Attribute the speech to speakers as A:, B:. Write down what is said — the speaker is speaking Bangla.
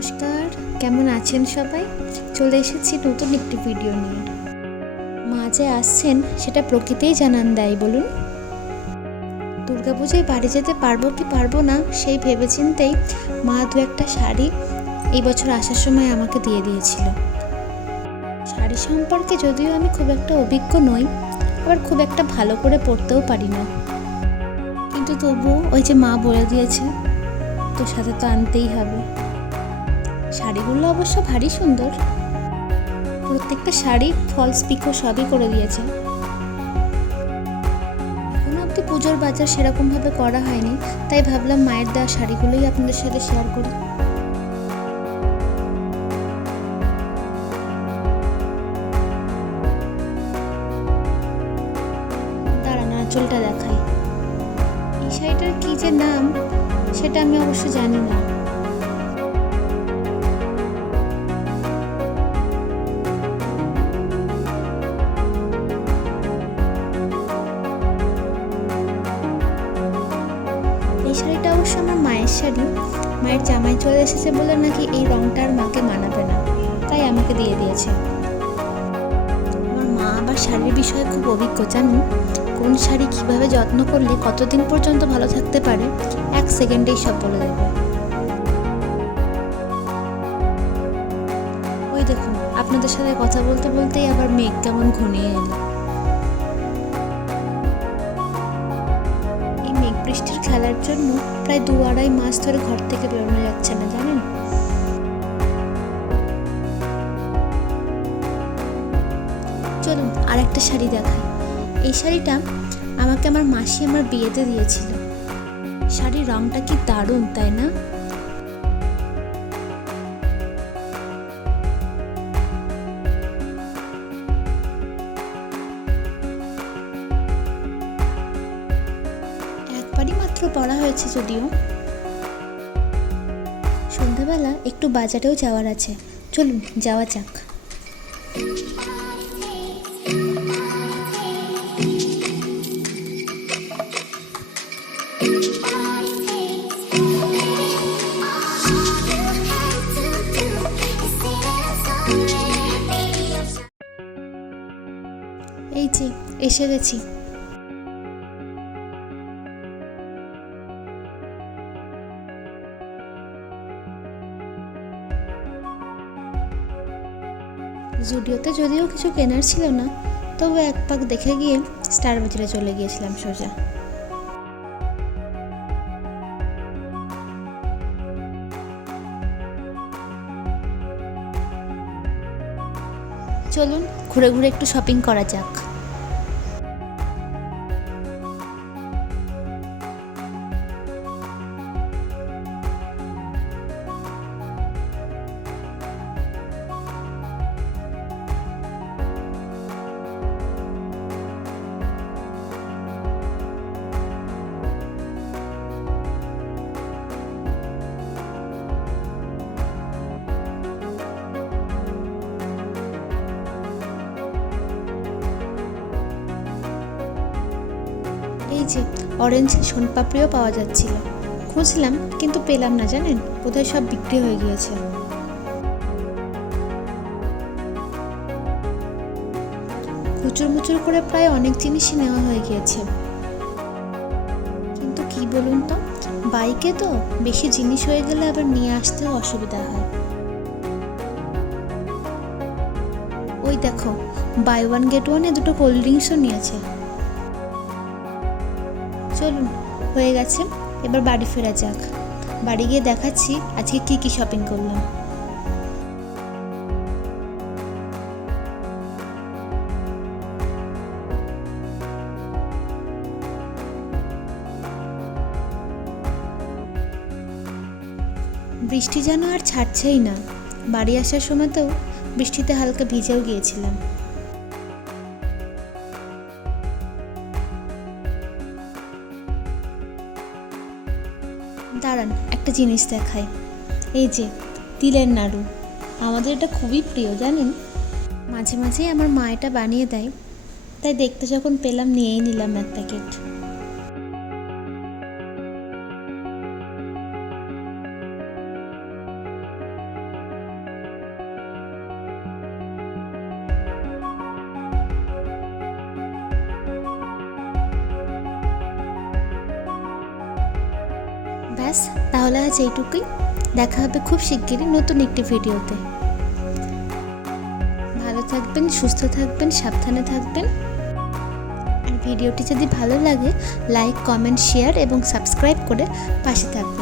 A: নমস্কার, কেমন আছেন সবাই? চলে এসেছি নতুন একটি ভিডিও নিয়ে। মা যে আসছেন, সেটা প্রকৃতিই জানান দেয়, বলুন। দুর্গাপূজায় বাড়ি যেতে পারব কি পারব না, সেই ভেবেচিন্তেই মা দু একটা শাড়ি এই বছর আসার সময় আমাকে দিয়ে দিয়েছিল। শাড়ি সম্পর্কে যদিও আমি খুব একটা অভিজ্ঞ নই, আবার খুব একটা ভালো করে পরতেও পারি না। কিন্তু তবুও ওই যে মা বলে দিয়েছে তো সাথে তো আনতেই হবে। শাড়িগুলো অবশ্য ভারী সুন্দর। প্রত্যেকটা শাড়ি ফলস পিকো সবই করে দিয়েছে। এখনও অবধি পুজোর বাজার সেরকমভাবে করা হয়নি, তাই ভাবলাম মায়ের দেওয়া শাড়িগুলোই আপনাদের সাথে শেয়ার করি। দাঁড়ান, আঁচলটা দেখাই। এই শাড়িটার কী যে নাম, সেটা আমি অবশ্য জানি না। এই শাড়িটা অবশ্য আমার মায়ের শাড়ি। মায়ের জামাই চলে এসেছে বলে নাকি এই রংটা আর মাকে মানাবে না। তাই আমাকে দিয়ে দিয়েছে। আমার মা আবার শাড়ির বিষয়ে খুব অভিজ্ঞ জানেন কোন শাড়ি কীভাবে যত্ন করলে কতদিন পর্যন্ত ভালো থাকতে পারে, এক সেকেন্ডেই সব বলে দেবে। ওই দেখুন, আপনাদের সাথে কথা বলতে বলতেই আবার মেঘ কেমন ঘনিয়ে এলো। খেলার জন্য প্রায় দু আড়াই মাস ধরে ঘর থেকে বেরোনো যাচ্ছে না, জানেন? চলুন আর একটা শাড়ি দেখাই। এই শাড়িটা আমাকে আমার মাসি আমার বিয়েতে দিয়েছিল। শাড়ির রংটা কি দারুণ, তাই না? পড়া হয়েছে যদিও। সন্ধ্যাবেলা একটু বাজারেও যাওয়ার আছে। চলুন, যাওয়া যাক। এই যে, এসে গেছি। জুডিওতে যদিও কিছু কেনার ছিল না, তবু এক পাক দেখে গিয়ে স্টার বাজারে চলে গিয়েছিলাম সোজা। চলুন, ঘুরে ঘুরে একটু শপিং করা যাক। এই যে অরেঞ্জ সোনপাপড়িও পাওয়া যাচ্ছিল। খুঁজলাম, কিন্তু পেলাম না, জানেন? বোধহয় সব বিক্রি হয়ে গিয়েছে। কুচুর মুচুর করে প্রায় অনেক জিনিসই নেওয়া হয়ে গিয়েছে। কিন্তু কি বলুন তো, বাইকে তো বেশি জিনিস হয়ে গেলে আবার নিয়ে আসতেও অসুবিধা হয়। ওই দেখো বাই ওয়ান গেট ওয়ানে দুটো কোল্ড ড্রিঙ্কসও নিয়েছে। চলুন হয়ে গেছে। এবার বাড়ি ফেরা যাক। বাড়ি গিয়ে দেখাচ্ছি আজকে কি কি শপিং করলাম। বৃষ্টি যেন আর ছাড়ছেই না। বাড়ি আসার সময়তেও বৃষ্টিতে হালকা ভিজেও গিয়েছিলাম। দাঁড়ান, একটা জিনিস দেখায় এই যে, তিলের নাড়ু। আমাদের এটা খুবই প্রিয়, জানেন? মাঝে মাঝে আমার মা এটা বানিয়ে দেয়। তাই দেখতে যখন পেলাম, নিয়েই নিলাম এক প্যাকেট। ব্যাস, তাহলে আজ এইটুকুই। দেখা হবে খুব শিগগিরই নতুন একটি ভিডিওতে। ভালো থাকবেন, সুস্থ থাকবেন, সাবধানে থাকবেন। আর ভিডিওটি যদি ভালো লাগে লাইক কমেন্ট শেয়ার এবং সাবস্ক্রাইব করে পাশে থাকবেন।